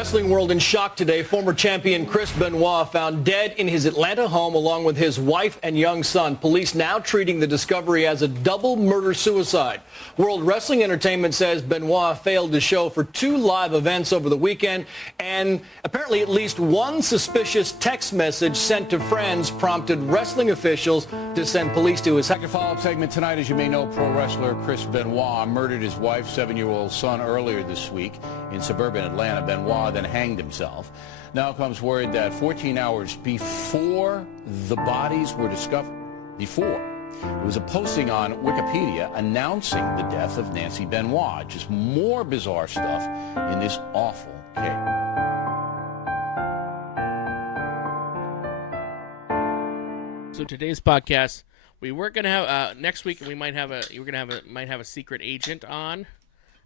wrestling world in shock today. Former champion Chris Benoit found dead in his Atlanta home along with his wife and young son. Police now treating the discovery as a double murder-suicide. World Wrestling Entertainment says Benoit failed to show for 2 live events over the weekend, and apparently at least one suspicious text message sent to friends prompted wrestling officials to send police to his house. Your follow-up segment tonight. As you may know, pro wrestler Chris Benoit murdered his wife, 7-year-old son earlier this week in suburban Atlanta. Benoit then hanged himself. Now comes word that 14 hours before the bodies were discovered, there was a posting on Wikipedia announcing the death of Nancy Benoit. Just more bizarre stuff in this awful case. So today's podcast, we were gonna have next week. We might have a secret agent on.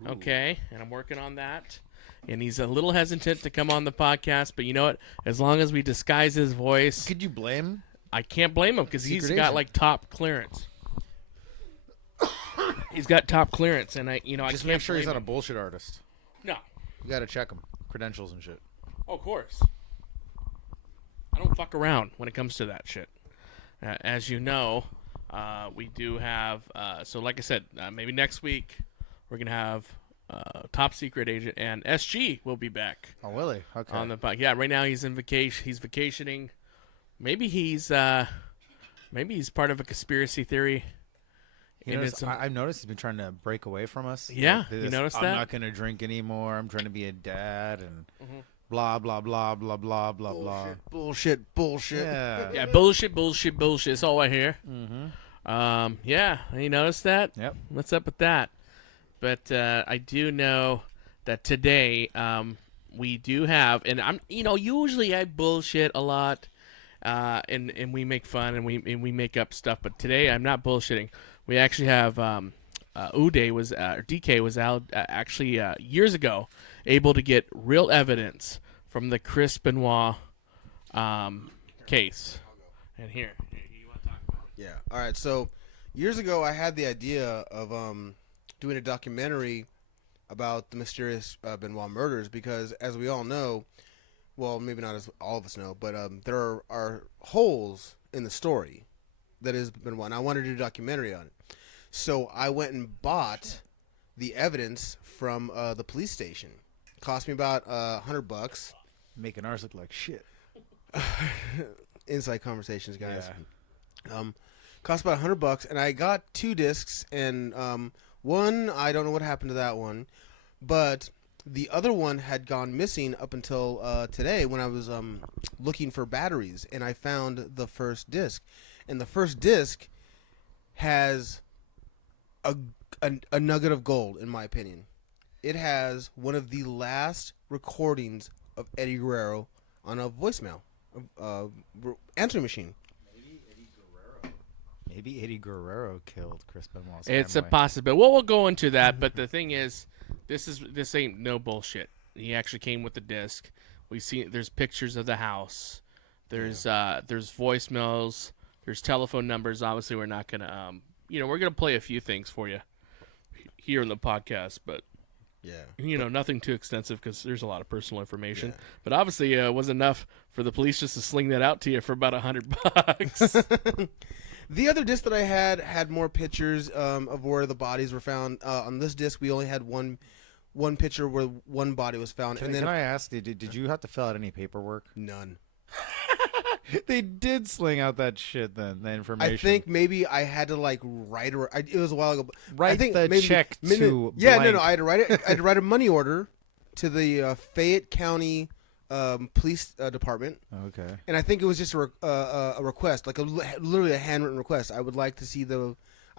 Okay, and I'm working on that. And he's a little hesitant to come on the podcast, but you know what? As long as we disguise his voice, could you blame him? I can't blame him because he's got like top clearance. He's got top clearance, and I just can't make sure he's blame not a him. bullshit artist. No. You got to check him, credentials and shit. Oh, of course. I don't fuck around when it comes to that shit. As you know, we do have. So, like I said, maybe next week we're gonna have top secret agent, and SG will be back. Oh, will he? Okay. On the yeah, right now he's in vacation. He's vacationing. Maybe he's part of a conspiracy theory. I've noticed he's been trying to break away from us. Yeah, you noticed that? I'm not gonna drink anymore. I'm trying to be a dad and blah blah blah blah blah blah blah. Bullshit. Yeah, bullshit. It's all I hear. Yeah, you noticed that? Yep. What's up with that? But I do know that today we do have, and I'm, usually I bullshit a lot, and we make fun and we make up stuff. But today I'm not bullshitting. We actually have DK was out actually years ago, able to get real evidence from the Chris Benoit case. And here, you want to talk about it? Yeah. All right. So years ago, I had the idea of doing a documentary about the mysterious Benoit murders because, as we all know, well, maybe not as all of us know, but there are holes in the story that is Benoit. And I wanted to do a documentary on it. So I went and bought the evidence from the police station. It cost me about $100. Making ours look like shit. Inside conversations, guys. Yeah. Cost about $100, and I got 2 discs, and one, I don't know what happened to that one, but the other one had gone missing up until today when I was looking for batteries, and I found the first disc. And the first disc has a nugget of gold, in my opinion. It has one of the last recordings of Eddie Guerrero on a voicemail, answering machine. Maybe Eddie Guerrero killed Chris Benoit's It's family. a possibility. Well, we'll go into that, but the thing is, this ain't no bullshit. He actually came with the disc. We see there's pictures of the house. There's voicemails. There's telephone numbers. Obviously, we're not gonna we're gonna play a few things for you here in the podcast, but nothing too extensive because there's a lot of personal information. Yeah. But obviously, it was enough for the police just to sling that out to you for about $100. The other disc that I had more pictures of where the bodies were found. On this disc, we only had one picture where one body was found. Can I ask, did you have to fill out any paperwork? None. They did sling out that shit then, the information. I think maybe I had to write it was a while ago. Write the check to blank. I had to write it. I had to write a money order to the Fayette County police department. Okay. And I think it was just a request, literally a handwritten request. I would like to see I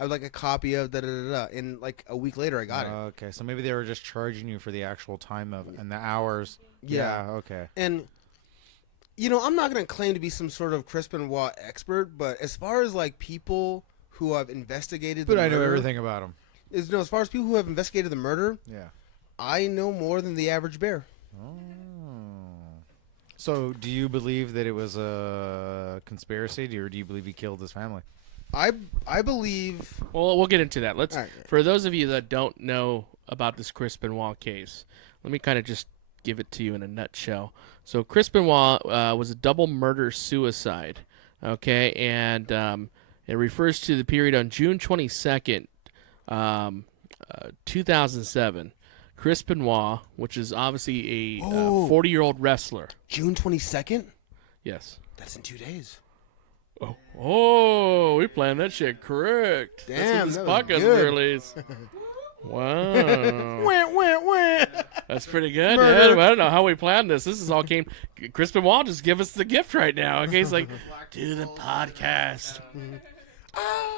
would like a copy of da-da-da-da. And a week later, I got it. Okay, so maybe they were just charging you for the actual time and the hours. Yeah. Okay. And I'm not going to claim to be some sort of Chris Benoit expert, but as far as people who have investigated the murder, I know everything about them. As far as people who have investigated the murder, yeah, I know more than the average bear. Oh. So, do you believe that it was a conspiracy, or do you believe he killed his family? I believe. Well, we'll get into that. Right. For those of you that don't know about this Chris Benoit case, let me kind of just give it to you in a nutshell. So Chris Benoit was a double murder suicide. Okay, and it refers to the period on June 22nd, 2007. Chris Benoit, which is obviously a 40-year-old wrestler. June 22nd? Yes. That's in 2 days. Oh, we planned that shit correct. Damn, That's that when was this podcast good. release. Wow. Wah, wah, wah. That's pretty good. Murder. Yeah, I don't know how we planned this. This is all came. Chris Benoit just give us the gift right now. Okay, he's like, do the podcast.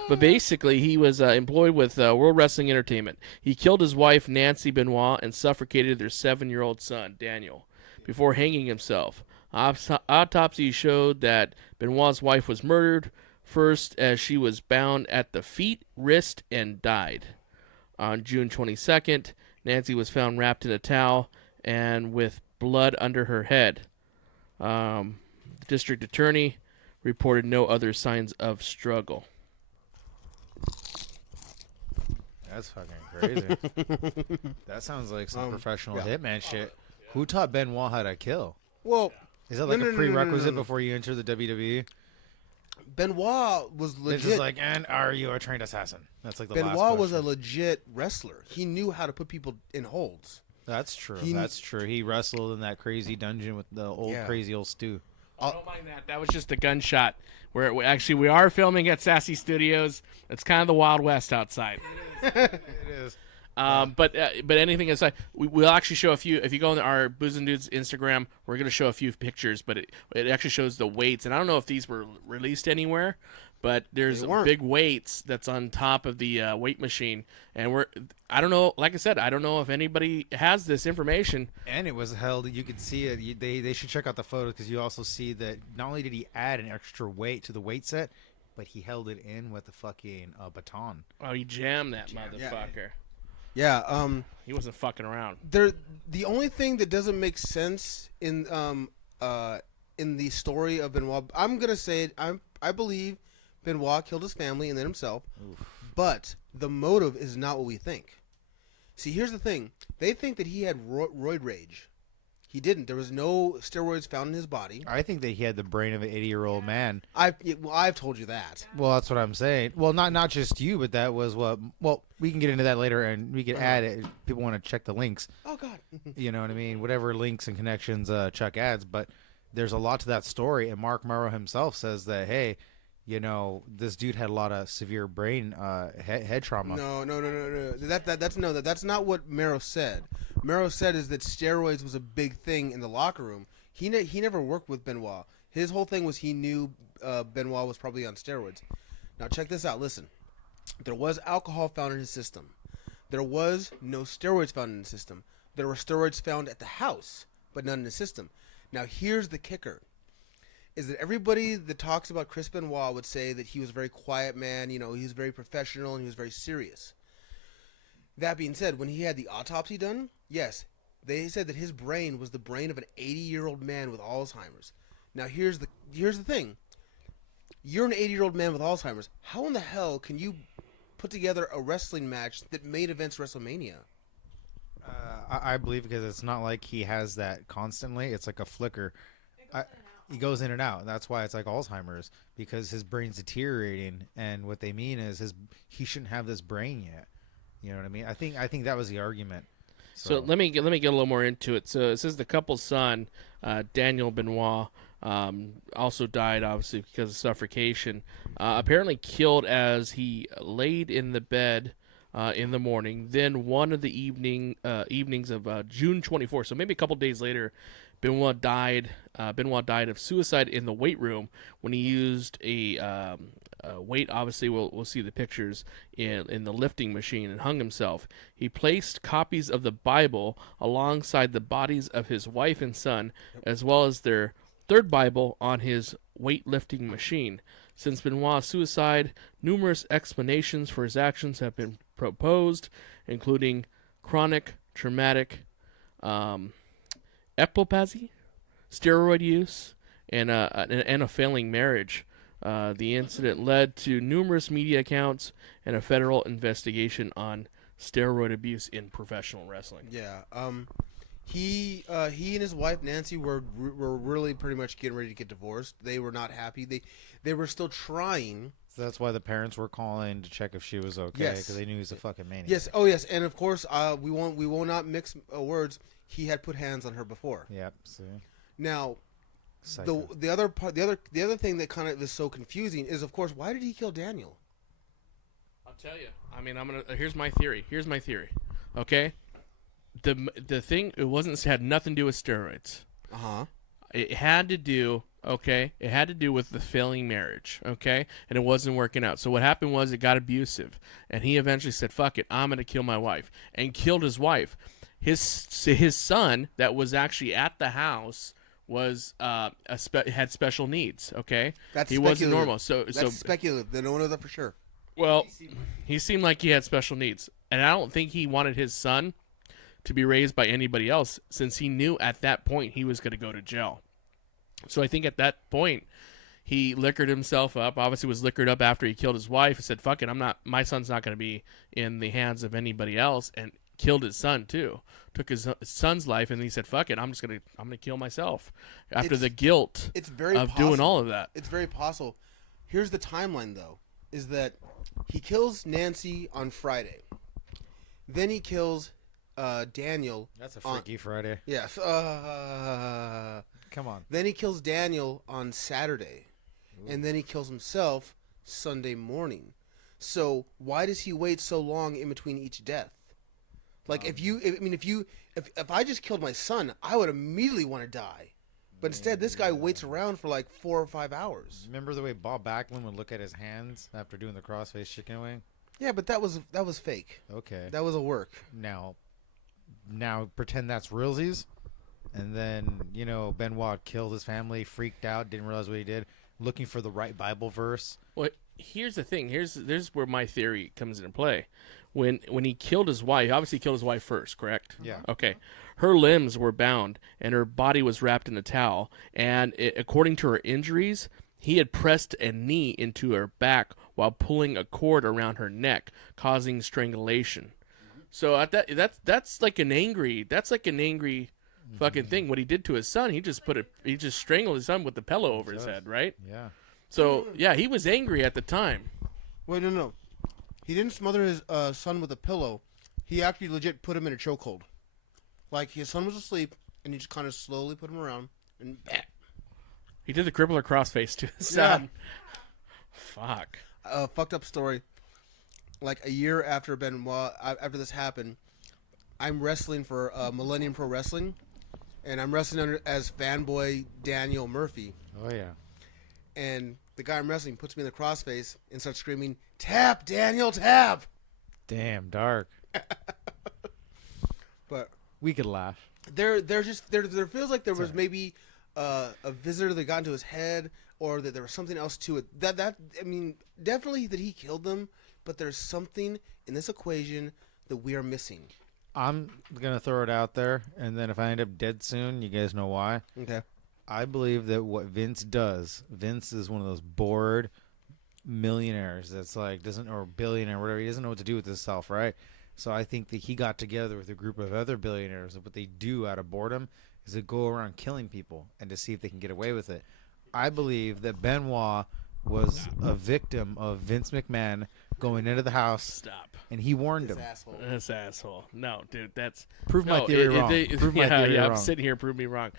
But basically, he was employed with World Wrestling Entertainment. He killed his wife, Nancy Benoit, and suffocated their 7-year-old son, Daniel, before hanging himself. Autopsy showed that Benoit's wife was murdered, first as she was bound at the feet, wrist, and died. On June 22nd, Nancy was found wrapped in a towel and with blood under her head. The district attorney reported no other signs of struggle. That's fucking crazy. That sounds like some professional hitman shit. Who taught Benoit how to kill? Well, Is that like No, a prerequisite no. before you enter the WWE? Benoit was legit. It's just like, and are you a trained assassin? That's like the last Benoit was a question. legit wrestler. He knew how to put people in holds. That's true. he- That's true. He wrestled in that crazy dungeon with the old Yeah. crazy old stew. I don't mind that. That was just a gunshot. We are filming at Sassy Studios. It's kind of the Wild West outside. It is. But anything aside, we'll actually show a few. If you go on our Booze and Dudes Instagram, we're going to show a few pictures. But it actually shows the weights, and I don't know if these were released anywhere. But there's They weren't. big weights that's on top of the weight machine, and I don't know. Like I said, I don't know if anybody has this information. And it was held. You could see it. They should check out the photos because you also see that not only did he add an extra weight to the weight set, but he held it in with a fucking baton. Oh, you jammed that motherfucker. Yeah. He wasn't fucking around. The only thing that doesn't make sense in the story of Benoit, I'm gonna say it. I believe Benoit killed his family and then himself, but the motive is not what we think. See, here's the thing: they think that he had roid rage. He didn't. There was no steroids found in his body. I think that he had the brain of an 80-year-old man. I've told you that. Well, that's what I'm saying. Well, not just you, but that was what. Well, we can get into that later, and we can add it. People want to check the links. Oh God. You know what I mean? Whatever links and connections Chuck adds, but there's a lot to that story. And Mark Morrow himself says that, hey, you know, this dude had a lot of severe brain head trauma. No. That's not what Mero said. Mero said is that steroids was a big thing in the locker room. He never worked with Benoit. His whole thing was he knew Benoit was probably on steroids. Now check this out. Listen, there was alcohol found in his system. There was no steroids found in the system. There were steroids found at the house, but none in the system. Now here's the kicker. Is that everybody that talks about Chris Benoit would say that he was a very quiet man, you know, he was very professional and he was very serious. That being said, when he had the autopsy done, yes, they said that his brain was the brain of an 80-year-old man with Alzheimer's. Now here's the thing. You're an 80-year-old man with Alzheimer's. How in the hell can you put together a wrestling match that main events WrestleMania? I believe because it's not like he has that constantly. It's like a flicker. He goes in and out. That's why it's like Alzheimer's, because his brain's deteriorating, and what they mean is he shouldn't have this brain yet. You know what I mean? I think that was the argument. So let me get a little more into it. So it says the couple's son, Daniel Benoit, also died obviously because of suffocation. Apparently killed as he laid in the bed in the morning. Then one of the evenings of June 24th, so maybe a couple days later, Benoit died of suicide in the weight room when he used a weight. Obviously, we'll see the pictures in the lifting machine, and hung himself. He placed copies of the Bible alongside the bodies of his wife and son, as well as their third Bible on his weightlifting machine. Since Benoit's suicide, numerous explanations for his actions have been proposed, including chronic traumatic epilepsy, steroid use, and a failing marriage. The incident led to numerous media accounts and a federal investigation on steroid abuse in professional wrestling. Yeah. He and his wife Nancy were really pretty much getting ready to get divorced. They were not happy. They were still trying. So that's why the parents were calling to check if she was okay, Yes. because they knew he was a fucking maniac. Yes. Oh yes. And of course, we will not mix words. He had put hands on her before. Yep. See. Now, Psycho. the other thing that kind of is so confusing is, of course, why did he kill Daniel? I'll tell you. I mean, here's my theory. Okay, the thing, it had nothing to do with steroids. It had to do with the failing marriage, okay? And it wasn't working out. So what happened was it got abusive, and he eventually said, "Fuck it, I'm gonna kill my wife," and killed his wife. His son that was actually at the house was had special needs. Okay, he wasn't normal. So speculative. They don't know that for sure. Well, he seemed like he had special needs, and I don't think he wanted his son to be raised by anybody else, since he knew at that point he was going to go to jail. So I think at that point he liquored himself up. Obviously, was liquored up after he killed his wife. He said, "Fuck it, my son's not going to be in the hands of anybody else," and killed his son too. Took his son's life, and he said, "Fuck it, I'm gonna kill myself." After the guilt of doing all of that. It's very possible. Here's the timeline, though, is that he kills Nancy on Friday. Then he kills Daniel. That's a Freaky Friday. Yes. Come on. Then he kills Daniel on Saturday. Ooh. And then he kills himself Sunday morning. So why does he wait so long in between each death? Like, if I just killed my son, I would immediately want to die. But instead, this guy waits around for like 4 or 5 hours. Remember the way Bob Backlund would look at his hands after doing the crossface chicken wing? Yeah, but that was fake. Okay. That was a work. Now pretend that's realsies, and then Benoit killed his family, freaked out, didn't realize what he did, looking for the right Bible verse. Well, here's the thing. Here's where my theory comes into play. When he killed his wife, he obviously killed his wife first, correct? Yeah. Okay. Her limbs were bound, and her body was wrapped in a towel. And according to her injuries, he had pressed a knee into her back while pulling a cord around her neck, causing strangulation. So that's like an angry fucking thing. What he did to his son, he just strangled his son with the pillow over his head, right? Yeah. So yeah, he was angry at the time. Wait, no. He didn't smother his son with a pillow. He actually legit put him in a chokehold. Like, his son was asleep, and he just kind of slowly put him around, and bah. He did the crippler crossface to his son. Fuck. Fucked up story. Like, a year after Benoit, after this happened, I'm wrestling for Millennium Pro Wrestling, and I'm wrestling as fanboy Daniel Murphy. Oh, yeah. And the guy I'm wrestling puts me in the crossface and starts screaming, "Tap, Daniel, tap!" Damn, dark. But we could laugh. There feels like there was maybe a visitor that got into his head, or that there was something else to it. Definitely that he killed them, but there's something in this equation that we are missing. I'm gonna throw it out there, and then if I end up dead soon, you guys know why. Okay. I believe that what Vince does, Vince is one of those bored millionaires that's like or billionaire, whatever. He doesn't know what to do with himself, right? So I think that he got together with a group of other billionaires, and what they do out of boredom is to go around killing people and to see if they can get away with it. I believe that Benoit was a victim of Vince McMahon going into the house. Stop. And he warned him. This asshole. No, dude, that's... Prove my theory wrong. Prove my theory wrong. I'm sitting here, prove me wrong.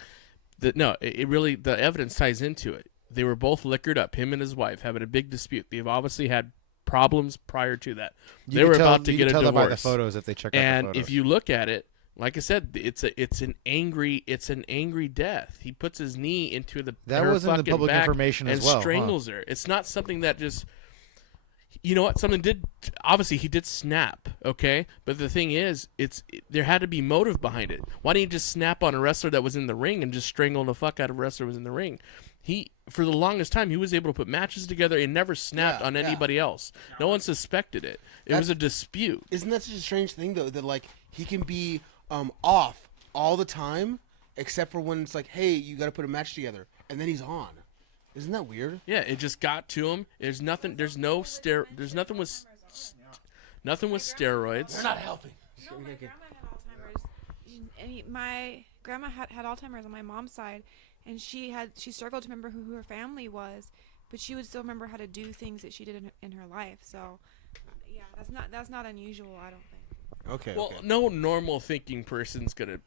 The evidence ties into it. They were both liquored up, him and his wife, having a big dispute. They've obviously had problems prior to that. They were about to get a divorce. You can tell that by the photos if they check out the photos. And if you look at it, like I said, it's an angry death. He puts his knee into that was in the public information as well, and strangles her. It's not something that just... You know what? Something did. Obviously, he did snap. Okay, but the thing is, there had to be motive behind it. Why didn't he just snap on a wrestler that was in the ring and just strangle the fuck out of a wrestler that was in the ring? For the longest time, he was able to put matches together and never snapped on anybody else. No one suspected it. It was a dispute. Isn't that such a strange thing, though? That like he can be off all the time, except for when it's like, hey, you got to put a match together, and then he's on. Isn't that weird? Yeah, it just got to him. There's nothing. There's nothing with steroids. They're not helping. No, my grandma had Alzheimer's. My grandma had Alzheimer's on my mom's side, and she struggled to remember who her family was, but she would still remember how to do things that she did in her life. So, yeah, that's not unusual, I don't think. Okay. Well, okay. no normal thinking person's gonna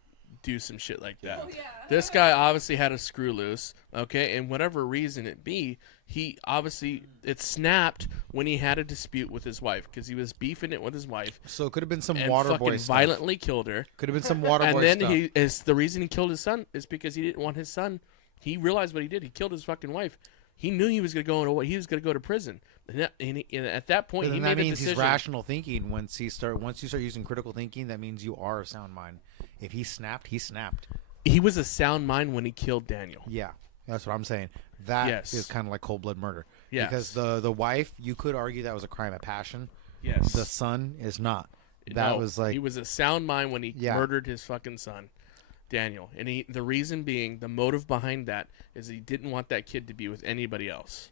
do some shit like that. Oh, yeah. This guy obviously had a screw loose, okay, and whatever reason it be, it snapped when he had a dispute with his wife because he was beefing it with his wife. So it could have been some and water fucking boy stuff. violently killed her. Could have been some water And boy then stuff. the reason he killed his son is because he didn't want his son. He realized what he did. He killed his fucking wife. He knew he was gonna go to prison. And at that point, But he then made that a means decision. he's rational thinking. Once you start using critical thinking, that means you are of sound mind. If he snapped, he snapped. He was a sound mind when he killed Daniel. Yeah, that's what I'm saying. That Yes. is kind of like cold blood murder. Yes. Because the wife, you could argue that was a crime of passion. Yes. The son is not. That No, was like he was a sound mind when he Yeah. murdered his fucking son, Daniel. And the reason being, the motive behind that is he didn't want that kid to be with anybody else.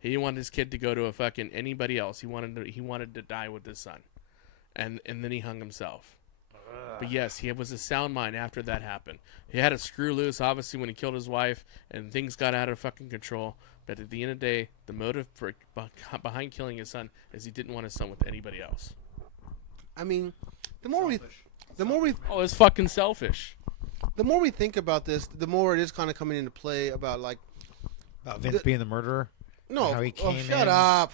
He didn't want his kid to go to a fucking anybody else. He wanted to die with his son, and then he hung himself. But yes, he was a sound mind after that happened. He had a screw loose, obviously, when he killed his wife, and things got out of fucking control. But at the end of the day, the motive behind killing his son is he didn't want his son with anybody else. I mean, the more we Oh, it's fucking selfish. think about this, the more it is kind of coming into play about like about Vince being the murderer. no, How he came shut in. up.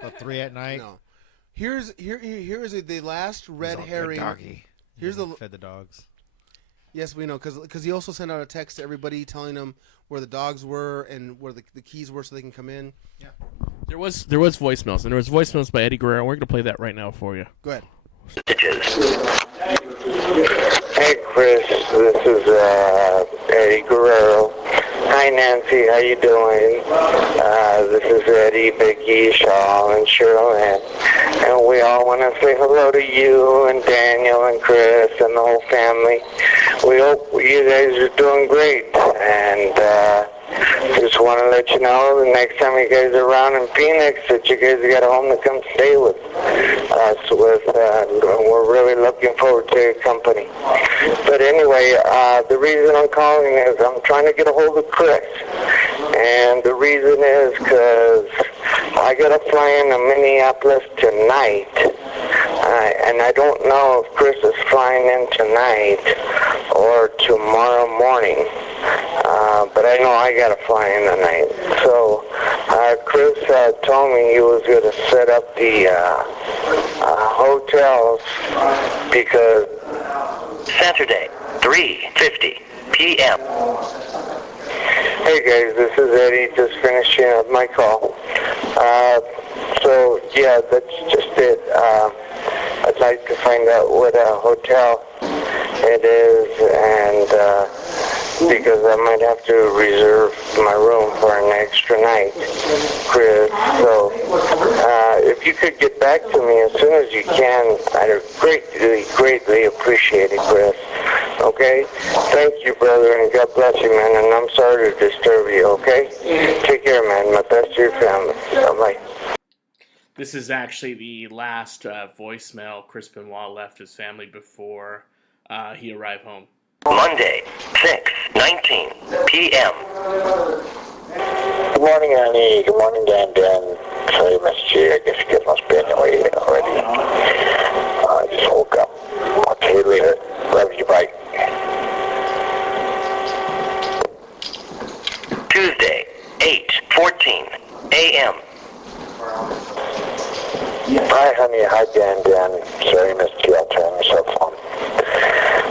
About 3 at night. No, here is the last red He's all, "Good herring. doggy." Here's the fed the dogs. yes, we know because he also sent out a text to everybody telling them where the dogs were and where the keys were so they can come in. There was voicemails, and there was voicemails by Eddie Guerrero. We're gonna play that right now for you. Go ahead. Hey Chris, this is Eddie Guerrero. Hi Nancy, how you doing? This is Eddie, Becky, Shaw, and Sherilyn. And we all want to say hello to you and Daniel and Chris and the whole family. We hope you guys are doing great. And just want to let you know the next time you guys are around in Phoenix that you guys got a home to come stay with us with. We're really looking forward to your company. But anyway, the reason I'm calling is I'm trying to get a hold of Chris. And the reason is because I got to fly into Minneapolis tonight. And I don't know if Chris is flying in tonight or tomorrow morning. But I know I got to fly in tonight. So Chris told me he was going to set up the hotels because Saturday, 3:50 p.m. Hey guys, this is Eddie, just finishing up my call. So yeah, that's just it. I'd like to find out what hotel it is, and because I might have to reserve my room for an extra night, Chris. So if you could get back to me as soon as you can, I'd greatly appreciate it, Chris. Okay? Thank you, brother, and God bless you, man, and I'm sorry to disturb you, okay? Take care, man. My best to your family. Bye-bye. This is actually the last voicemail Chris Benoit left his family before he arrived home. Monday, 6:19 p.m. Good morning, Annie. Good morning, Dan. Sorry I missed you. I guess you guys must be anyway already. I just woke up. I'll tell you later. Love you. Bye. Tuesday, 8:14 a.m. Hi, honey. Hi, Dan. Sorry I missed you. I'll turn myself on.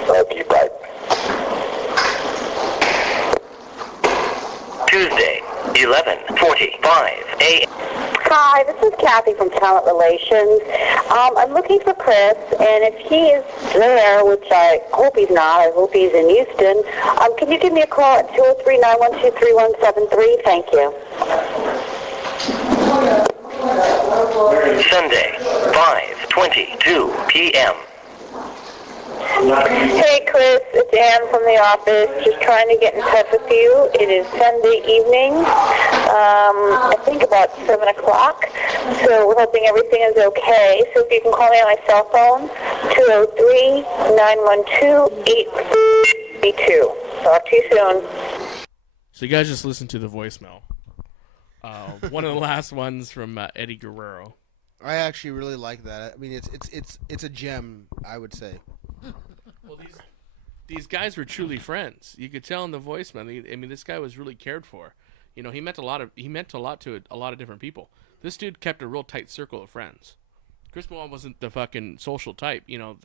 Love you. Bye. Tuesday, 11:45 a.m. Hi, this is Kathy from Talent Relations. I'm looking for Chris, and if he is there, which I hope he's not, I hope he's in Houston, can you give me a call at 203-912-3173? Thank you. Sunday, 5:22 p.m. Hey, Chris, it's Ann from the office. Just trying to get in touch with you. It is Sunday evening, I think about 7 o'clock, so we're hoping everything is okay. So if you can call me on my cell phone, 203-912-8332. Talk to you soon. So you guys just listen to the voicemail. One of the last ones from Eddie Guerrero. I actually really like that. I mean, it's a gem, I would say. Well, these guys were truly friends. You could tell in the voicemail. I mean, this guy was really cared for. You know, he meant a lot to a lot of different people. This dude kept a real tight circle of friends. Chris Benoit wasn't the fucking social type. You know,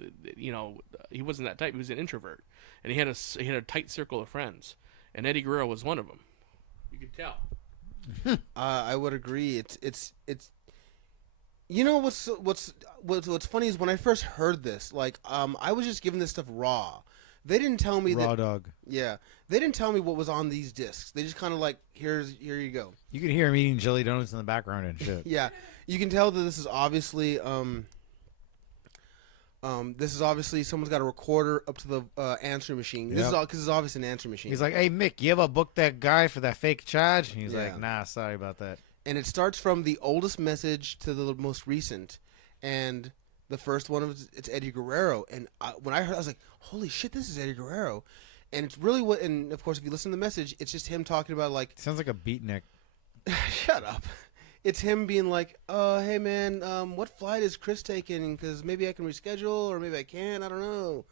he wasn't that type. He was an introvert, and he had a tight circle of friends. And Eddie Guerrero was one of them. You could tell. I would agree. It's you know what's funny is when I first heard this, like I was just given this stuff raw. They didn't tell me Raw dog. Yeah, they didn't tell me what was on these discs. They just kind of like here you go. You can hear him eating jelly donuts in the background and shit. Yeah, you can tell that this is obviously someone's got a recorder up to the answering machine. This is all because it's obviously an answering machine. He's like, "Hey Mick, you ever booked that guy for that fake charge?" And he's Yeah. like, "Nah, sorry about that." And it starts from the oldest message to the most recent, and the first one it's Eddie Guerrero. And when I heard, I was like, "Holy shit, this is Eddie Guerrero!" And it's really what. And of course, if you listen to the message, it's just him talking about like, Sounds like a beatnik. "Shut up." It's him being like, hey man, what flight is Chris taking? Because maybe I can reschedule, or maybe I can't. I don't know.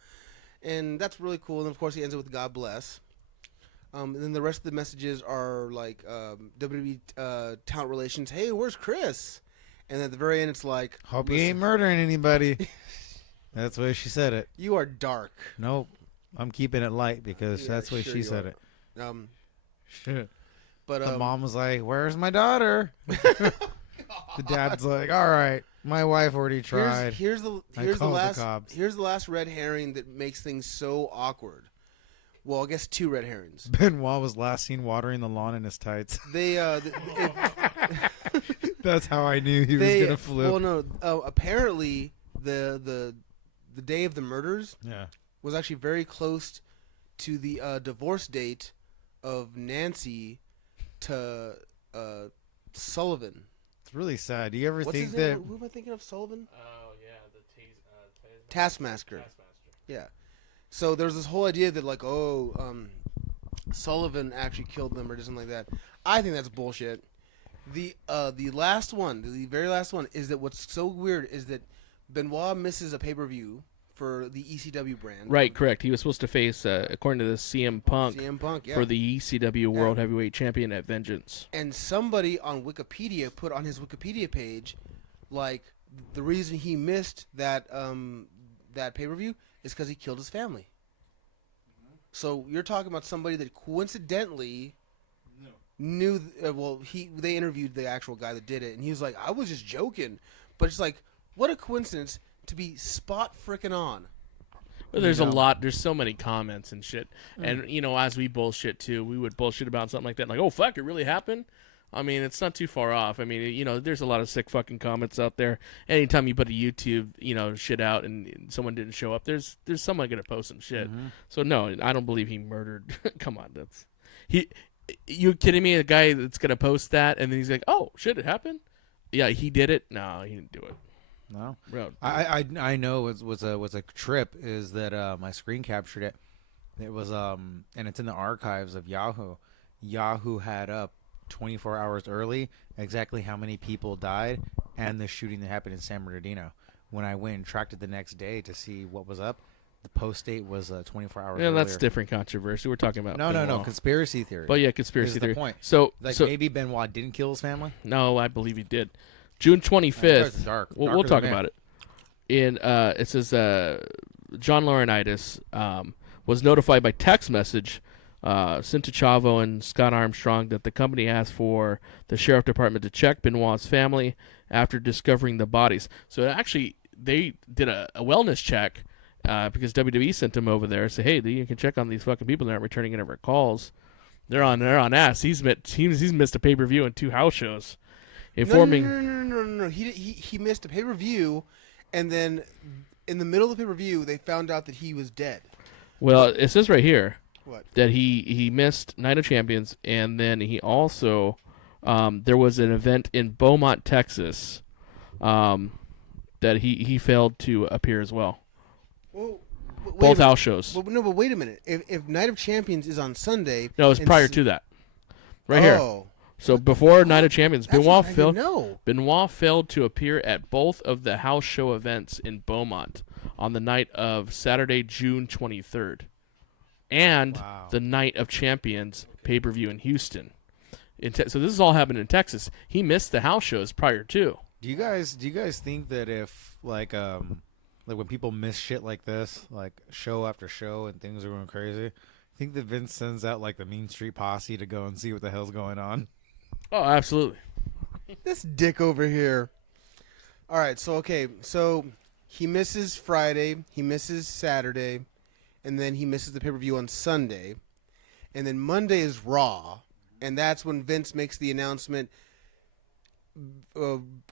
And that's really cool. And of course, he ends it with God bless. And then the rest of the messages are like WWE talent relations. Hey, where's Chris? And at the very end, it's like, Hope he ain't murdering anybody. That's the way she said it. You are dark. Nope. I'm keeping it light because that's the way she said it. Shit. But the mom was like, "Where's my daughter?" The dad's like, "All right, my wife already tried." Here's the last red herring that makes things so awkward. Well, I guess two red herrings. Benoit was last seen watering the lawn in his tights. That's how I knew he was gonna flip. Well, no. Apparently, the day of the murders was actually very close to the divorce date of Nancy to Sullivan. It's really sad. Do you ever think his that? Name? Who am I thinking of? Sullivan? Oh yeah, the Taskmaster. Yeah. So there's this whole idea that like, Sullivan actually killed them or something like that. I think that's bullshit. The last one, the very last one, is that what's so weird is that Benoit misses a pay-per-view for the ECW brand. Right, correct. He was supposed to face, according to this, CM Punk yeah. for the ECW World Heavyweight Champion at Vengeance. And somebody on Wikipedia put on his Wikipedia page, like, the reason he missed that that pay-per-view is because he killed his family. So you're talking about somebody that coincidentally knew. They interviewed the actual guy that did it, and he was like, "I was just joking," but it's like, what a coincidence to be spot frickin' on. Well, there's a lot. There's so many comments and shit, and as we bullshit too, we would bullshit about something like that, like, "Oh fuck, it really happened." I mean, it's not too far off. I mean, there's a lot of sick fucking comments out there. Anytime you put a YouTube, shit out and someone didn't show up, there's someone gonna post some shit. Mm-hmm. So no, I don't believe he murdered. Come on, you kidding me? A guy that's gonna post that and then he's like, "Oh shit, it happened." Yeah, he did it. No, he didn't do it. No, bro. I know was a trip is that my screen captured it. It was and it's in the archives of Yahoo. Yahoo had up 24 hours early exactly how many people died and the shooting that happened in San Bernardino. When I went and tracked it the next day to see what was up, the post date was 24 hours earlier. That's different controversy. We're talking about no conspiracy theory. But yeah, conspiracy theory. The point. So maybe Benoit didn't kill his family. No, I believe he did. June 25th. We'll talk about it. It says John Laurinaitis was notified by text message sent to Chavo and Scott Armstrong that the company asked for the sheriff department to check Benoit's family after discovering the bodies. So actually, they did a wellness check because WWE sent him over there. Say, hey, you can check on these fucking people that aren't returning any of our calls. They're on ass. He's missed a pay-per-view and 2 house shows. Informing. No. He missed a pay-per-view, and then in the middle of the pay-per-view, they found out that he was dead. Well, it says right here What? that he missed Night of Champions, and then he also there was an event in Beaumont, Texas, that he failed to appear as well. Well, Both house shows. Well, no, but wait a minute. If Night of Champions is on Sunday, No, it was prior to that. Right here. So before Night of Champions, Benoit failed to appear at both of the house show events in Beaumont on the night of Saturday, June 23rd, and the Night of Champions pay-per-view in Houston. So this has all happened in Texas. He missed the house shows prior to. Do you guys think that if like when people miss shit like this, like show after show and things are going crazy, think that Vince sends out like the Mean Street Posse to go and see what the hell's going on? Oh, absolutely. This dick over here. All right, so he misses Friday, he misses Saturday, and then he misses the pay-per-view on Sunday. And then Monday is Raw, and that's when Vince makes the announcement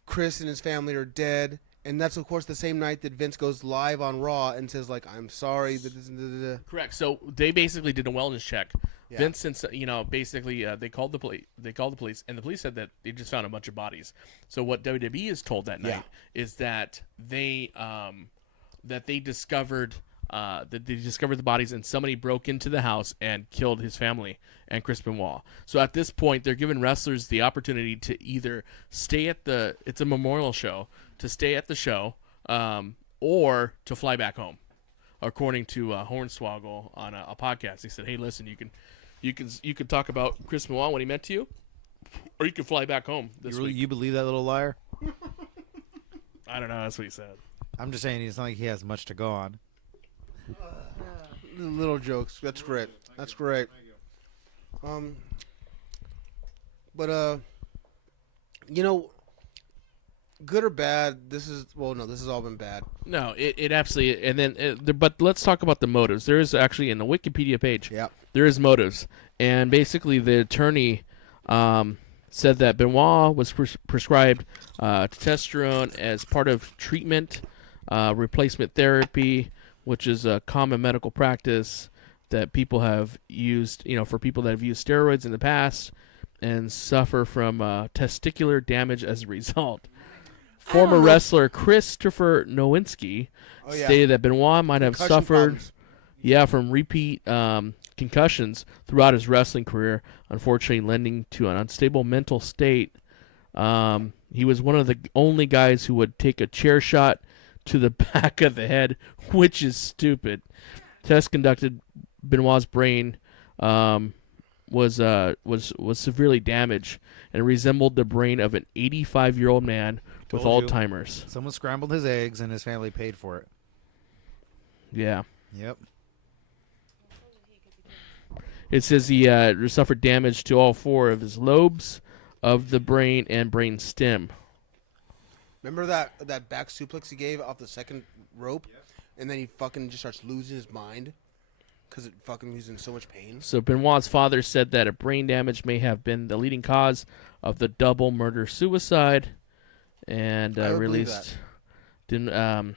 Chris and his family are dead. And that's, of course, the same night that Vince goes live on Raw and says, like, I'm sorry. Correct. So they basically did a wellness check. Yeah. Vince, since basically they called the police. They called the police, and the police said that they just found a bunch of bodies. So what WWE is told that night is that they discovered the bodies, and somebody broke into the house and killed his family and Chris Benoit. So at this point, they're giving wrestlers the opportunity to either stay at it's a memorial show, to stay at the show, or to fly back home. According to Hornswoggle on a podcast, he said, "Hey, listen, you can talk about Chris Benoit when he meant to you, or you can fly back home this week." You believe that little liar? I don't know. That's what he said. I'm just saying it's not like he has much to go on. Little jokes. That's great. That's great. But good or bad, this has all been bad. No, it absolutely. And then, but let's talk about the motives. There is actually in the Wikipedia page. Yeah. There is motives, and basically the attorney said that Benoit was prescribed testosterone as part of treatment, replacement therapy, which is a common medical practice that people have used, for people that have used steroids in the past and suffer from testicular damage as a result. Former wrestler Christopher Nowinski stated that Benoit might have suffered from repeat concussions throughout his wrestling career, unfortunately lending to an unstable mental state. He was one of the only guys who would take a chair shot to the back of the head, which is stupid. Tests conducted, Benoit's brain was severely damaged and resembled the brain of an 85-year-old man with Alzheimer's. Someone scrambled his eggs and his family paid for it. Yeah. Yep. It says he suffered damage to all four of his lobes of the brain and brain stem. Remember that back suplex he gave off the second rope? Yes. And then he fucking just starts losing his mind because it fucking was in so much pain. So Benoit's father said that a brain damage may have been the leading cause of the double murder suicide, and released. Nancy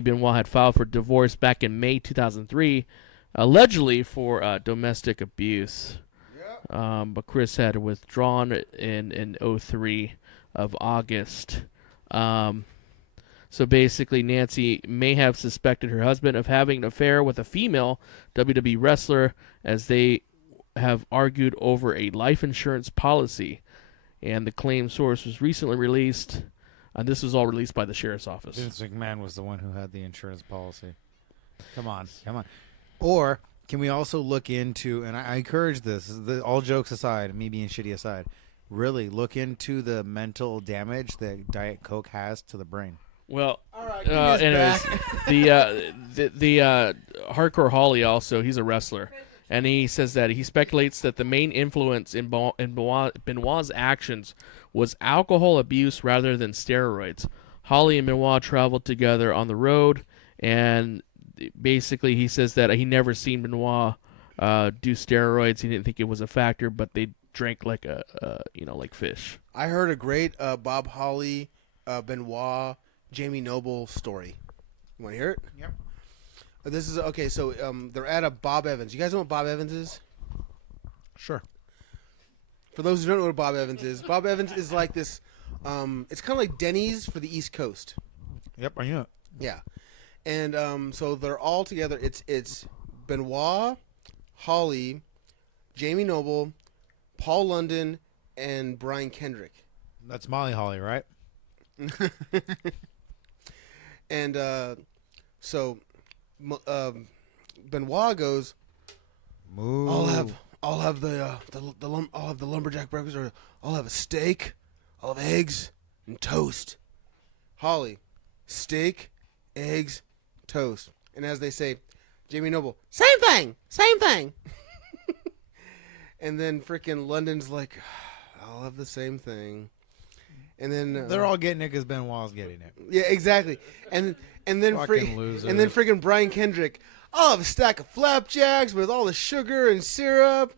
Benoit had filed for divorce back in May 2003, allegedly for domestic abuse. Yep. But Chris had withdrawn in 03 of August. So basically, Nancy may have suspected her husband of having an affair with a female WWE wrestler, as they have argued over a life insurance policy. And the claim source was recently released. This was all released by the sheriff's office. Vince McMahon was the one who had the insurance policy. Come on. Or can we also look into, and I encourage this, all jokes aside, me being shitty aside, really look into the mental damage that Diet Coke has to the brain. Well, all right, anyways, the Hardcore Holly also, he's a wrestler, and he says that he speculates that the main influence in Benoit's actions was alcohol abuse rather than steroids. Holly and Benoit traveled together on the road, and basically he says that he never seen Benoit do steroids. He didn't think it was a factor, but they drank like like fish. I heard a great Bob Holly, Benoit, Jamie Noble story. You want to hear it? Yep. This is okay. So they're at a Bob Evans. You guys know what Bob Evans is? Sure. For those who don't know what Bob Evans is like this. It's kind of like Denny's for the East Coast. Yep, I knew it. Yeah, and so they're all together. It's Benoit, Holly, Jamie Noble, Paul London, and Brian Kendrick. That's Molly Holly, right? And so Benoit goes, Moo. I'll have the lumberjack breakfast, or I'll have a steak, I'll have eggs and toast. Holly, steak, eggs, toast. And as they say, Jamie Noble, same thing. And then freaking London's like, I'll have the same thing. And then They're all getting it because Benoit's getting it. yeah, exactly. And then Fucking loser. freaking Brian Kendrick, I'll have a stack of flapjacks with all the sugar and syrup.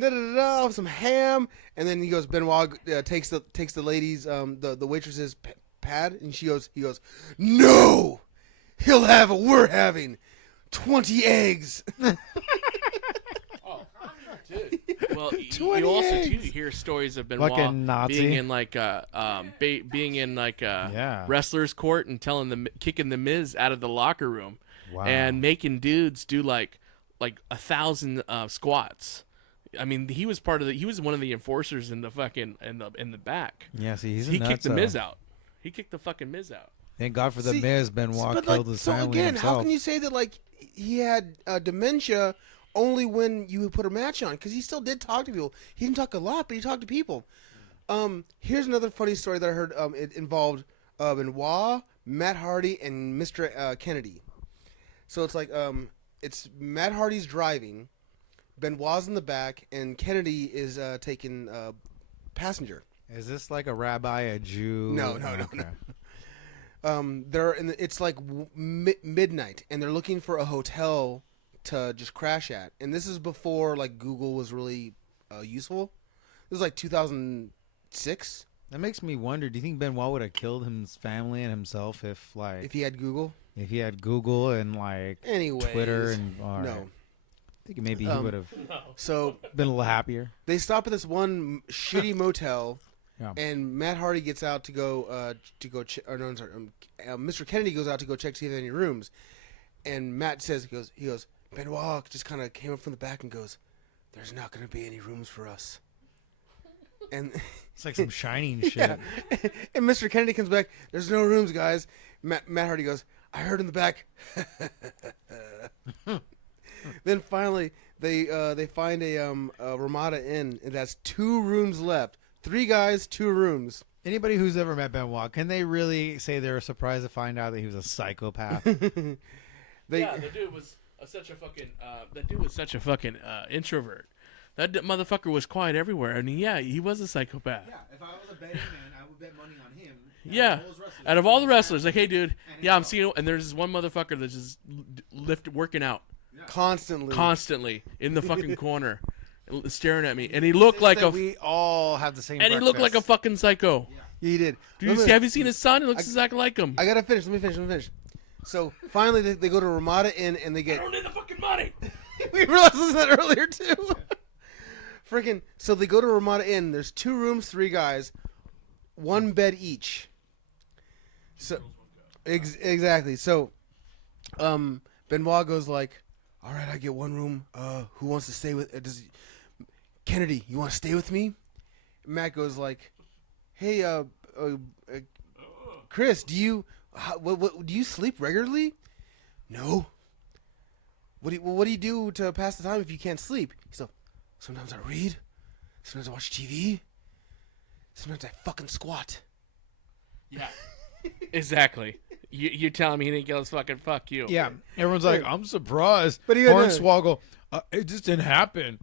I'll have some ham. And then he goes, Benoit takes the ladies, the waitress's pad, and he goes, no, we're having 20 eggs. Well, you also too hear stories of Benoit Fucking Nazi. being in like Yeah. wrestlers' court and kicking the Miz out of the locker room, Wow. and making dudes do like 1,000 squats. I mean, he was one of the enforcers in the fucking in the back. Yeah, see, he's a He kicked the nutso. Miz out. He kicked the fucking Miz out. Thank God for the See, Miz. Benoit but, killed his so family again, himself. how can you say that like he had dementia only when you put a match on? Because he still did talk to people. He didn't talk a lot, but he talked to people. Here's another funny story that I heard. It involved Benoit, Matt Hardy, and Mr. Kennedy. So it's like it's Matt Hardy's driving, Benoit's in the back, and Kennedy is taking passenger. Is this like a rabbi, a Jew? No. They're it's like midnight, and they're looking for a hotel to just crash at. And this is before like Google was really useful. This is like 2006. That makes me wonder. Do you think Benoit would have killed his family and himself if If he had Google. if he had Google and like Anyways, Twitter and all no. right. I think maybe he would have So been a little happier. they stop at this one shitty motel. Yeah. And Matt Hardy gets out to go Mr. Kennedy goes out to go check to see if there are any rooms, and Matt says he goes Benoit just kind of came up from the back and goes, "There's not going to be any rooms for us." And It's like some shining shit. yeah. And Mr. Kennedy comes back. There's no rooms, guys. Matt Hardy goes, "I heard in the back." Then finally they find a Ramada Inn, and that's 2 rooms left. 3 guys, 2 rooms. Anybody who's ever met Benoit, can they really say they were surprised to find out that he was a psychopath? The dude was such a fucking introvert. That motherfucker was quiet everywhere. I mean, yeah, he was a psychopath. Yeah, if I was a betting man, I would bet money on him. Yeah, out of all the wrestlers, like, hey, dude, yeah, I'm seeing, and there's this one motherfucker that's just working out constantly in the fucking corner, staring at me, and he looked like we all have the same. and he looked like a fucking psycho. He did. Have you seen his son? He looks exactly like him. I gotta finish. Let me finish. So finally, they go to Ramada Inn and they get. I don't need the fucking money. We realized that earlier too. Freaking. So they go to Ramada Inn. There's 2 rooms, 3 guys, 1 bed each. So exactly. So Benoit goes like, "All right, I get 1 room. Who wants to stay with? Kennedy, you want to stay with me?" Matt goes like, "Hey, Chris, do you sleep regularly?" "No." What do you do to pass the time if you can't sleep?" He's like, "Sometimes I read. Sometimes I watch TV. Sometimes I fucking squat." Yeah, exactly. You're telling me he didn't get his fucking fuck you? Yeah, everyone's like, I'm surprised. But he had Hornswoggle, it just didn't happen.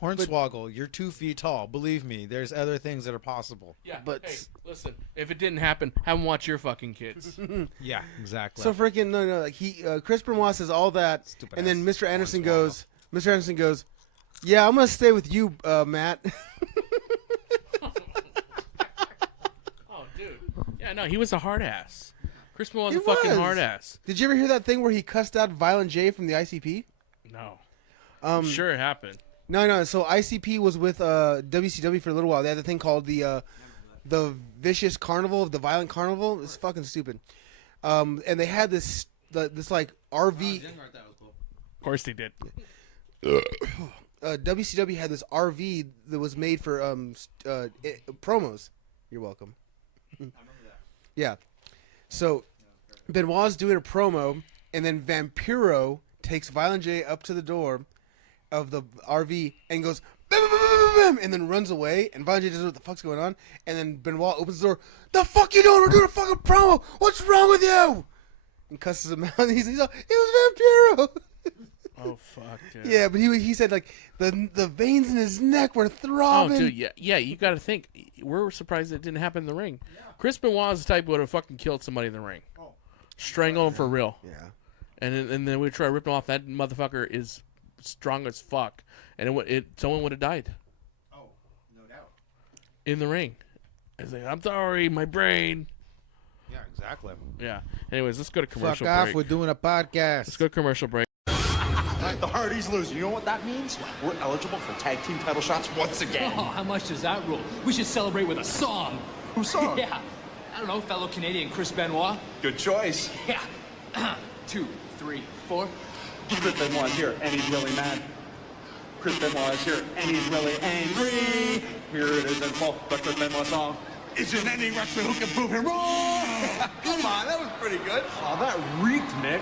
Hornswoggle, you're 2 feet tall. Believe me, there's other things that are possible. Yeah, But- hey, listen, if it didn't happen, have him watch your fucking kids. Yeah, exactly. So freaking no. Like Chris Benoit says all that, Stupid and then ass Mr. Anderson goes, "Yeah, I'm gonna stay with you, Matt." Oh, dude. Yeah, no, he was a hard ass. Chris Benoit's He a fucking was. hard ass. Did you ever hear that thing where he cussed out Violent J from the ICP? No. I'm sure it happened. No. So ICP was with WCW for a little while. They had the thing called the Vicious Carnival, the Violent Carnival. It's fucking stupid. And they had this like RV. Of course they did. WCW had this RV that was made for promos. You're welcome. I remember that. Yeah. So Benoit's doing a promo, and then Vampiro takes Violent J up to the door of the RV and goes, bam, bam, bam, bam, and then runs away. And Violent J doesn't know what the fuck's going on. And then Benoit opens the door. The fuck you doing? We're doing a fucking promo. What's wrong with you? And cusses him out. And he's like, it was Vampiro. Oh fuck, dude. Yeah, but he said like the veins in his neck were throbbing. Oh, dude, yeah. You got to think. We're surprised it didn't happen in the ring. Yeah. Chris Benoit's the type would have fucking killed somebody in the ring, strangle him for real. Yeah. And then we try to rip him off. That motherfucker is strong as fuck, and someone would have died. Oh, no doubt. In the ring. It's like, I'm sorry, my brain. Yeah, exactly. Yeah. Anyways, let's go to commercial Fuck off. break. We're doing a podcast. Let's go to commercial break. The Hardys losing. You know what that means? We're eligible for tag team title shots once again. Oh, how much does that rule? We should celebrate with a song. Whose song? Yeah. I don't know, fellow Canadian Chris Benoit. Good choice. Yeah. 2, 3, 4. Chris Benoit's here, and he's really mad. Chris Benoit is here, and he's really angry. Here it is in full, the Chris Benoit song. Isn't any wrestler who can prove him wrong? Come on, that was pretty good. Oh, that reeked, Nick.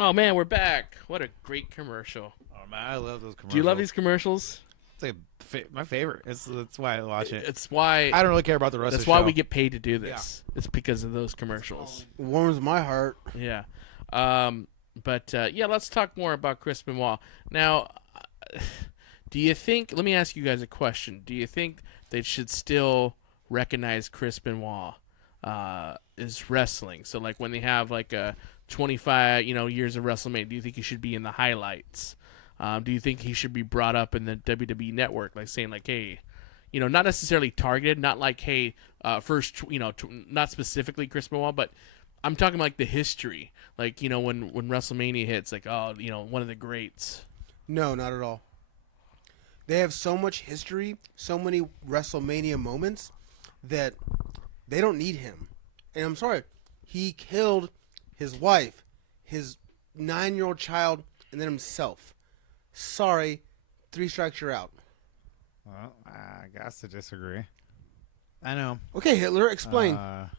Oh, man, we're back. What a great commercial. Oh, man, I love those commercials. Do you love these commercials? It's like my favorite. That's why I watch it. It's why I don't really care about the rest of that's the why show. we get paid to do this. Yeah. It's because of those commercials. It warms my heart. Yeah. But let's talk more about Chris Benoit. Now, do you think, let me ask you guys a question. Do you think they should still recognize Chris Benoit as wrestling? So, like, when they have, like, a 25, years of WrestleMania, do you think he should be in the highlights? Do you think he should be brought up in the WWE network, like saying, like, hey, not necessarily targeted, not like, hey, first, not specifically Chris Benoit, but I'm talking like the history, like, when WrestleMania hits, like, oh, one of the greats. No, not at all. They have so much history, so many WrestleMania moments that they don't need him. And I'm sorry, he killed his wife, his 9-year-old child, and then himself. Sorry, 3 strikes, you're out. Well, I guess to disagree. I know. Okay, Hitler, explain. Wow.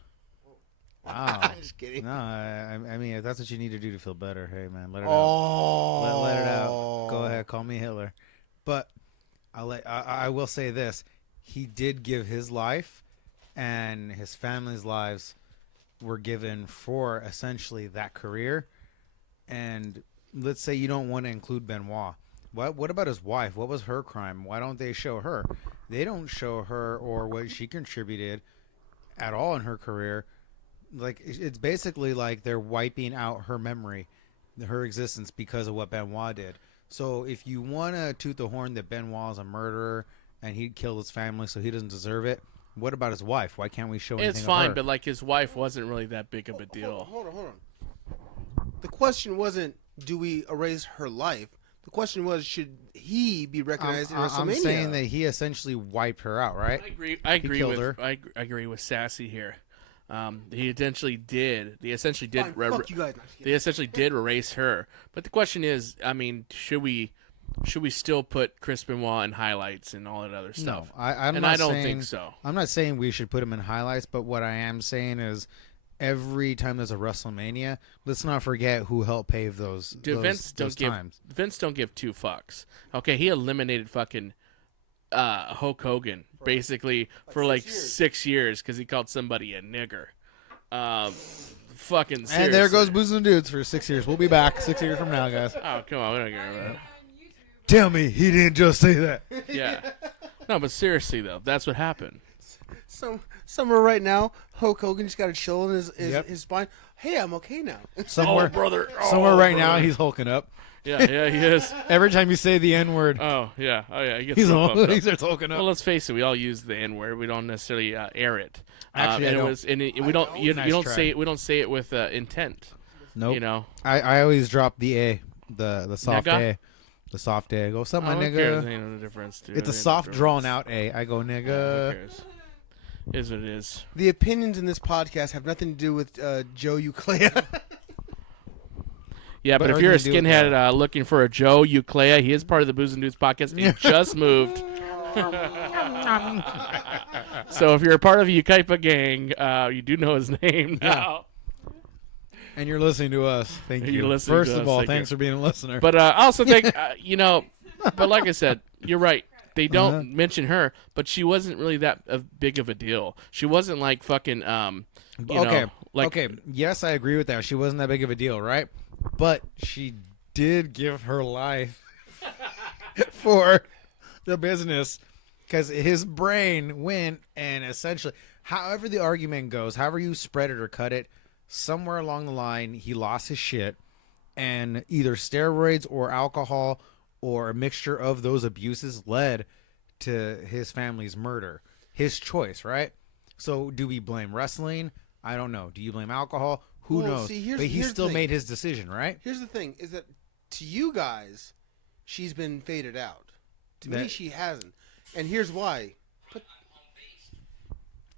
Just kidding. No, I mean, if that's what you need to do to feel better, hey, man, let it out. Oh. Let it out. Go ahead, call me Hitler. But I will say this. He did give his life, and his family's lives were given for essentially that career. And let's say you don't want to include Benoit. What about his wife? What was her crime? Why don't they show her? They don't show her or what she contributed at all in her career. Like, it's basically like they're wiping out her memory, her existence, because of what Benoit did. So if you want to toot the horn that Benoit is a murderer and he killed his family so he doesn't deserve it, what about his wife? Why can't we show anything It's of fine, her? but like his wife wasn't really that big of a deal. Hold on. The question wasn't, do we erase her life? The question was, should he be recognized in WrestleMania? I'm saying that he essentially wiped her out, right? I agree killed with her. I agree with Sassy here. He essentially did. They essentially did. Fine, fuck you guys. They essentially did erase her. But the question is, I mean, should we still put Chris Benoit in highlights and all that other stuff? No, I don't think so. I'm not saying we should put him in highlights, but what I am saying is, every time there's a WrestleMania, let's not forget who helped pave those times. Vince don't give 2 fucks. Okay, he eliminated fucking Hulk Hogan basically for like 6 years because he called somebody a nigger. Fucking seriously. And there goes Booze and Dudes for 6 years. We'll be back 6 years from now, guys. Oh, come on, we don't care about it. Tell me he didn't just say that. Yeah. No, but seriously though, that's what happened. Somewhere right now, Hulk Hogan just got a chill in his spine. Hey, I'm okay now. Somewhere, brother. somewhere Oh, right now, brother. he's hulking up. Yeah, he is. Every time you say the N word, Oh yeah. He gets he's so pumped up. he starts hulking Well, up. let's face it. We all use the N word. We don't necessarily air it. Actually, I and don't. we don't. You Nice don't try. say it. We don't say it with intent. Nope. You know. I always drop the A, the soft Nigga? A, the soft A. I go, what's up, my Who cares? nigga? Ain't no difference. Dude. It's a Ain't no soft, difference. drawn out A. I go, Who nigga. cares? Is what it is. The opinions in this podcast have nothing to do with Joe Uclea. Yeah, but if everything you're a to do with skinhead looking for a Joe Uclea, he is part of the Booze and Dudes podcast. He just moved. So if you're a part of the Ukaipa gang, you do know his name now. And you're listening to us. Thank You're you. listening First to of us. all, Thank thanks you. for being a listener. But I also think, but like I said, you're right. They don't Uh-huh. mention her, but she wasn't really that big of a deal. She wasn't like fucking, okay. like, okay. Yes, I agree with that. She wasn't that big of a deal, right? But she did give her life for the business because his brain went and essentially, however the argument goes, however you spread it or cut it, somewhere along the line, he lost his shit and either steroids or alcohol or a mixture of those abuses led to his family's murder. His choice, right? So do we blame wrestling? I don't know. Do you blame alcohol? Who Well, knows? see, here's- but he here's the still thing. made his decision, right? Here's the thing: is that to you guys, she's been faded out. To me, That- she hasn't, and here's why.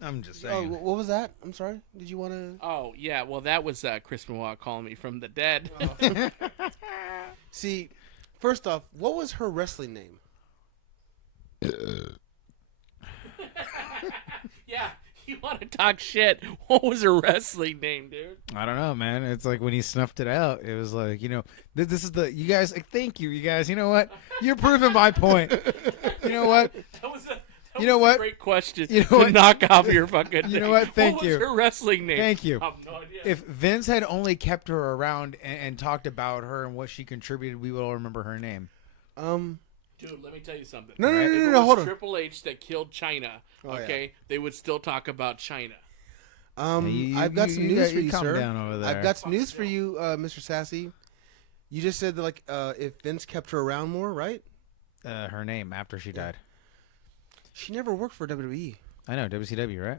I'm just Oh, saying. what was that? I'm sorry. Did you want to? oh, yeah, well, that was Chris Benoit calling me from the dead. See, first off, what was her wrestling name? Yeah, you want to talk shit. What was her wrestling name, dude? I don't know, man. It's like when he snuffed it out, it was like, this is the, you guys, like, thank you, you guys. You know what? You're proving my point. You know what? That was a You know what? great question You know to what? knock off your fucking You know name. what? Thank what you. was her wrestling name? Thank you. I have no idea. If Vince had only kept her around and talked about her and what she contributed, we would all remember her name. Dude, let me tell you something. No, no, If no, it no, was hold on. Triple H that killed China, Oh, yeah. okay, they would still talk about China. I've got some news for you, calm sir. down over there. I've got some news for you, Mr. Sassy. You just said that, like, if Vince kept her around more, right? Her name after she died. She never worked for WWE. I know, WCW, right?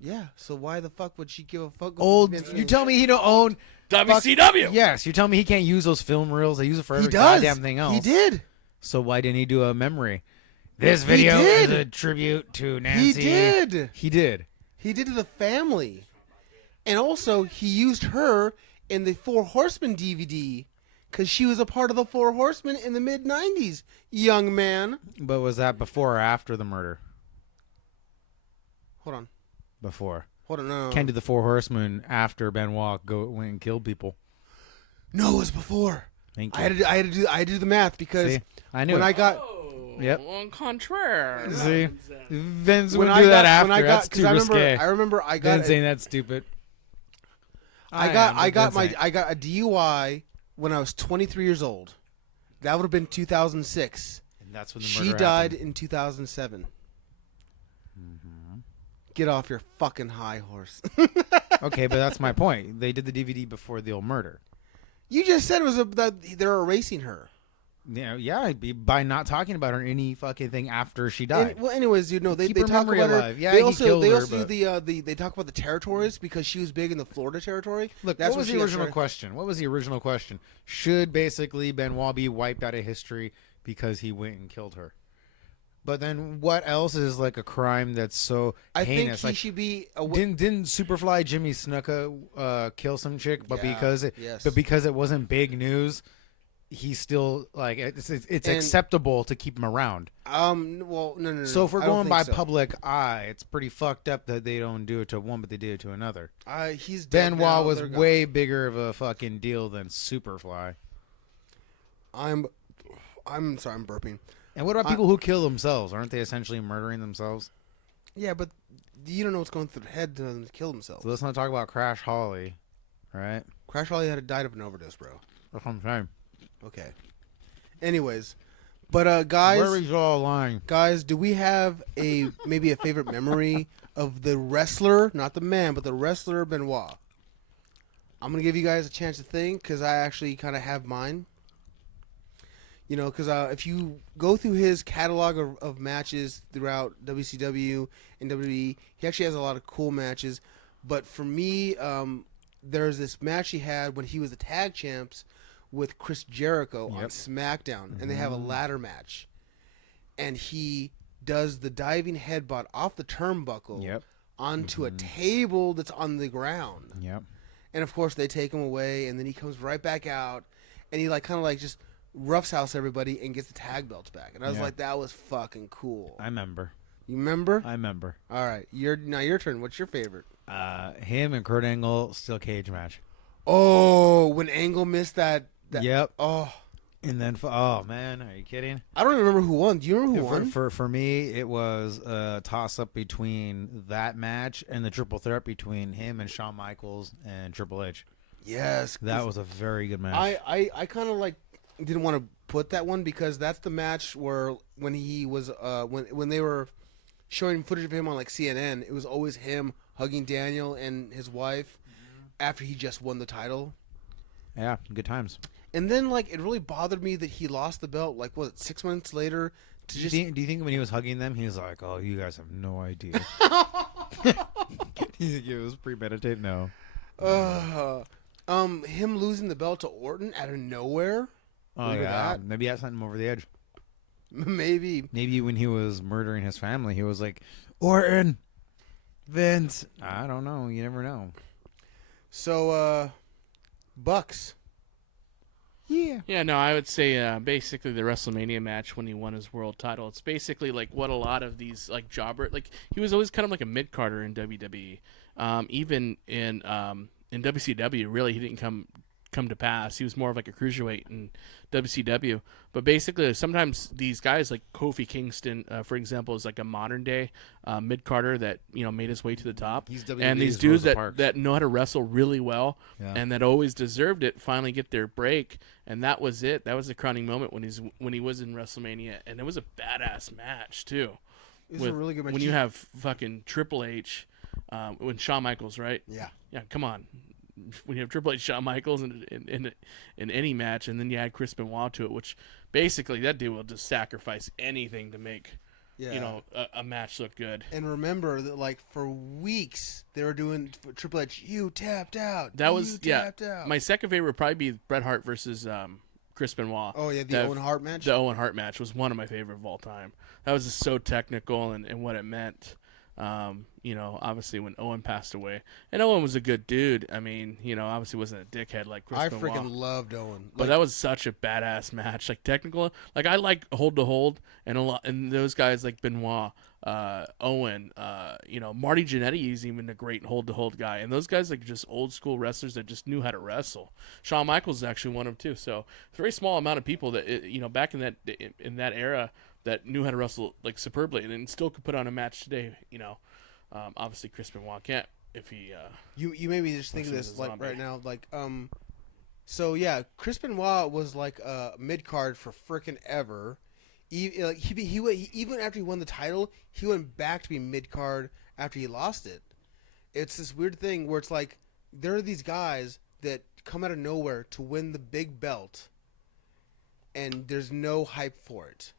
Yeah, so why the fuck would she give a fuck? Old, Vince you knew? tell me he don't own WCW. Yes, you tell me he can't use those film reels. They use it for He every does. goddamn thing else. He did. So why didn't he do a memory? This He video is did. a tribute to Nancy. He did. He did. He did to the family. And also, he used her in the Four Horsemen DVD because she was a part of the Four Horsemen in the mid-'90s, young man. But was that before or after the murder? Hold on. Before. Hold on. No. Ken did the Four Horsemen after Benoit went and killed people. No, it was before. Thank you. I had to do the math because See? I knew when it. I got Yep. On contraire. See? Vince when would I do that got after. when I got That's because too I risque. remember I got Vince ain't that stupid. I got Vince ain't. I got a DUI when I was 23 years old. That would have been 2006. And that's when the She murder died happened. in 2007. Mm-hmm. Get off your fucking high horse. Okay, but that's my point. They did the DVD before the old murder. You just said it was that they're erasing her. Yeah, by not talking about her in any fucking thing after she died. Well, anyways, dude, no, they Keep her talk memory about her. alive. Yeah, they he also killed they her, also but- do they talk about the territories because she was big in the Florida territory. Look, That's what was where the she original got started. question? What was the original question? Should basically Benoit be wiped out of history because he went and killed her? But then what else is like a crime that's so I think heinous? he Like, should be. didn't Superfly Jimmy Snuka kill some chick? But Yeah, yes. because it wasn't big news, he's still like it's And- acceptable to keep him around. Well, no. So if we're I don't going think by so. public eye, it's pretty fucked up that they don't do it to one, but they did it to another. He's dead Benoit now, was they're gone. way bigger of a fucking deal than Superfly. I'm sorry, I'm burping. And what about people who kill themselves? Aren't they essentially murdering themselves? Yeah, but you don't know what's going through their head to them to kill themselves. So let's not talk about Crash Holly, right? Crash Holly had died of an overdose, bro. That's what I'm saying. Okay. Anyways, but guys, Where we draw a line? guys, do we have maybe a favorite memory of the wrestler, not the man, but the wrestler Benoit? I'm gonna give you guys a chance to think because I actually kind of have mine. You know, because if you go through his catalog of matches throughout WCW and WWE, he actually has a lot of cool matches. But for me, there's this match he had when he was the tag champs with Chris Jericho on SmackDown, and they have a ladder match, and he does the diving headbutt off the turnbuckle onto a table that's on the ground. And of course they take him away, and then he comes right back out, and he like kind of like just roughhouse everybody and gets the tag belts back. And I was like, that was fucking cool. I remember. You remember? I remember. All right, now your turn. What's your favorite? Him and Kurt Angle steel cage match. Oh, when Angle missed that. Yep. Oh. And then, oh man, are you kidding? I don't remember who won. Do you remember who won? For me, it was a toss up between that match and the triple threat between him and Shawn Michaels and Triple H. Yes, that was a very good match. I kind of like didn't want to put that one because that's the match where when he was when they were showing footage of him on like CNN, it was always him hugging Daniel and his wife after he just won the title. Yeah, good times. And then, like, it really bothered me that he lost the belt, like, was it 6 months later? Do you think when he was hugging them, he was like, oh, you guys have no idea. It was premeditated? No. Him losing the belt to Orton out of nowhere? Oh, yeah. Maybe that sent him over the edge. Maybe. Maybe when he was murdering his family, he was like, Orton, Vince. I don't know. You never know. So, Bucks. Yeah, no, I would say basically the WrestleMania match when he won his world title. It's basically like what a lot of these like jobber, like he was always kind of like a mid-carder in WWE. Even in WCW, really, he didn't come to pass. He was more of like a cruiserweight in WCW. But basically, sometimes these guys like Kofi Kingston, for example, is like a modern day mid-carder that made his way to the top. And these dudes that know how to wrestle really well and that always deserved it finally get their break. And that was it. That was the crowning moment when he was in WrestleMania, and it was a badass match too. It was a really good match. When you have fucking Triple H, when Shawn Michaels, right? Yeah, come on. When you have Triple H, Shawn Michaels in any match, and then you add Chris Benoit to it, which basically that dude will just sacrifice anything to make a match look good. And remember that, like, for weeks they were doing Triple H. You tapped out. That was tapped out. My second favorite would probably be Bret Hart versus Chris Benoit. Oh yeah, the Owen Hart match. The Owen Hart match was one of my favorite of all time. That was just so technical and what it meant. Obviously when Owen passed away, and Owen was a good dude. I mean, obviously wasn't a dickhead like Chris Benoit. I freaking loved Owen. But that was such a badass match. Like technical, like I like hold to hold, and those guys like Benoit, Owen, Marty Jannetty is even a great hold to hold guy, and those guys like just old school wrestlers that just knew how to wrestle. Shawn Michaels is actually one of them too. So it's a very small amount of people that back in that era that knew how to wrestle like superbly and still could put on a match today. Obviously Chris Benoit can't if he. You made me just think of this like right now, like So yeah, Chris Benoit was like a mid card for frickin' ever. Even after he won the title, he went back to be mid card after he lost it. It's this weird thing where it's like there are these guys that come out of nowhere to win the big belt, and there's no hype for it.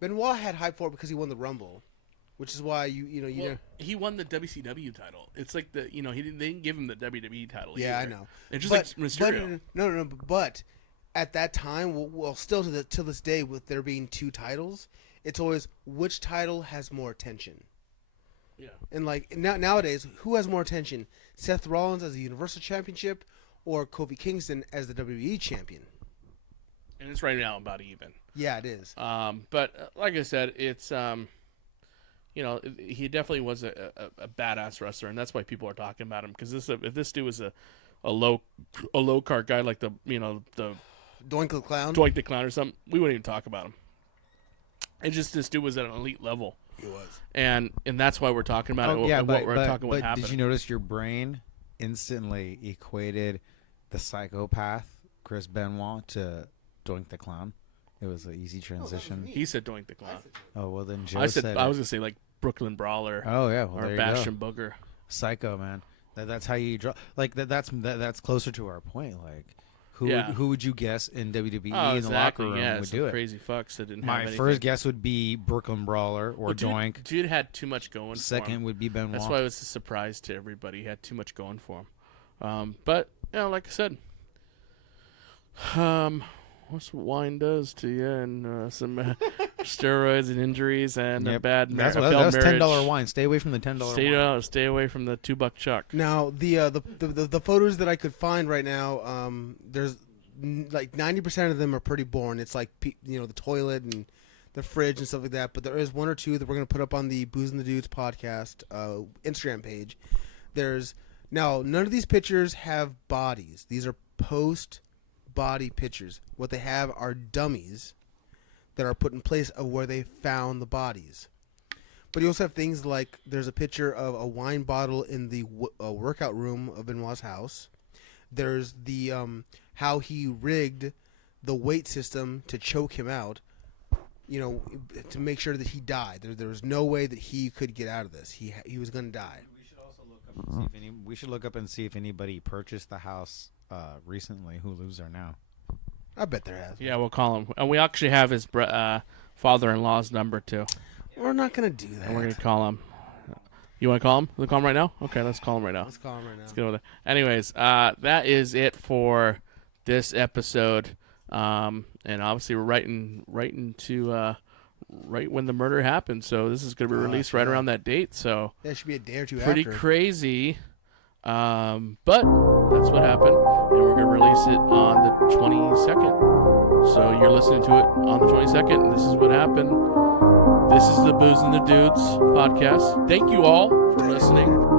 Benoit had hype for it because he won the Rumble, which is why he won the WCW title. It's like they didn't give him the WWE title. Yeah, either. I know. It's just like Mysterio. But at that time, well, still to this day, with there being two titles, it's always which title has more attention. Yeah. And like nowadays, who has more attention? Seth Rollins as the Universal Championship, or Kofi Kingston as the WWE Champion? And it's right now about even. Yeah, it is. But like I said, it's he definitely was a badass wrestler, and that's why people are talking about him. Because if this dude was a low card guy like the Doink the Clown, or something, we wouldn't even talk about him. It's just this dude was at an elite level. He was, and that's why we're talking about it. What happened. Did you notice your brain instantly equated the psychopath Chris Benoit to Doink the Clown? It was an easy transition. He said Doink the Clown. Oh well, then Joe I said I was gonna say like Brooklyn Brawler. Oh yeah, well, or Bastion Booger. Psycho, man. That's how you draw. Like that's closer to our point. Like, Yeah. who would you guess in WWE Oh, in the locker exactly. room Yeah, would some do it? crazy fucks that didn't My have anything. first guess would be Brooklyn Brawler or Doink. Dude had too much going for him. Second would be Benoit. That's why it was a surprise to everybody. He had too much going for him. But, like I said, what's wine does to you, and some steroids and injuries and a bad That's failed that was marriage. $10 wine. Stay away from the $10 wine. Stay away from the $2 Chuck. Now the photos that I could find right now, there's like 90% of them are pretty boring. It's like the toilet and the fridge and stuff like that. But there is one or two that we're gonna put up on the Booze and the Dudes podcast Instagram page. Now none of these pictures have bodies. These are post-body pictures. What they have are dummies that are put in place of where they found the bodies. But you also have things like there's a picture of a wine bottle in the workout room of Benoit's house. There's the how he rigged the weight system to choke him out, to make sure that he died. There was no way that he could get out of this. He was going to die. We should look up and see if anybody purchased the house recently who lives there now. I bet there has. Yeah, we'll call him. And we actually have his father-in-law's number, too. We're not going to do that. And we're going to call him. You want to call him? We'll call him right now? Okay, let's call him right now. Let's call him right now. Let's get over there. Anyways, that is it for this episode. And obviously we're right when the murder happened. So this is going to be released right around that date. So that should be a day or two pretty after. crazy. But that's what happened. And we're going to release it on the 22nd. So you're listening to it on the 22nd. This is what happened. This is the Booze and the Dudes podcast. Thank you all for listening.